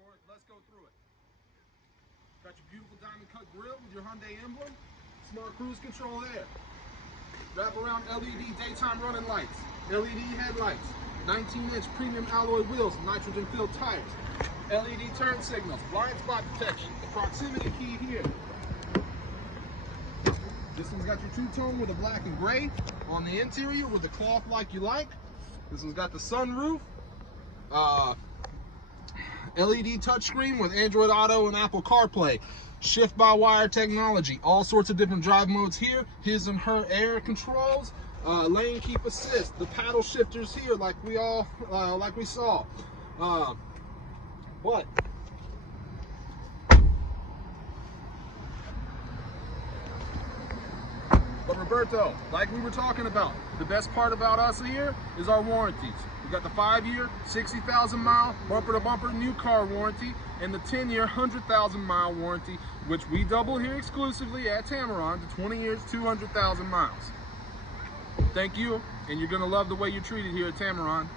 for it. Let's go through it. Got your beautiful diamond cut grille with your Hyundai emblem. Smart cruise control there. Wrap around LED daytime running lights. LED headlights. 19-inch premium alloy wheels, nitrogen-filled tires. LED turn signals, blind spot detection, the proximity key here. This one's got your two-tone with a black and gray on the interior with the cloth like you like. This one's got the sunroof, LED touchscreen with Android Auto and Apple CarPlay, shift-by-wire technology, all sorts of different drive modes here, his and her air controls, lane keep assist, the paddle shifters here like we saw. But Roberto, like we were talking about, the best part about us here is our warranties. We got the 5-year, 60,000-mile, bumper-to-bumper new car warranty, and the 10-year, 100,000-mile warranty, which we double here exclusively at Tameron to 20 years, 200,000 miles. Thank you, and you're going to love the way you're treated here at Tameron.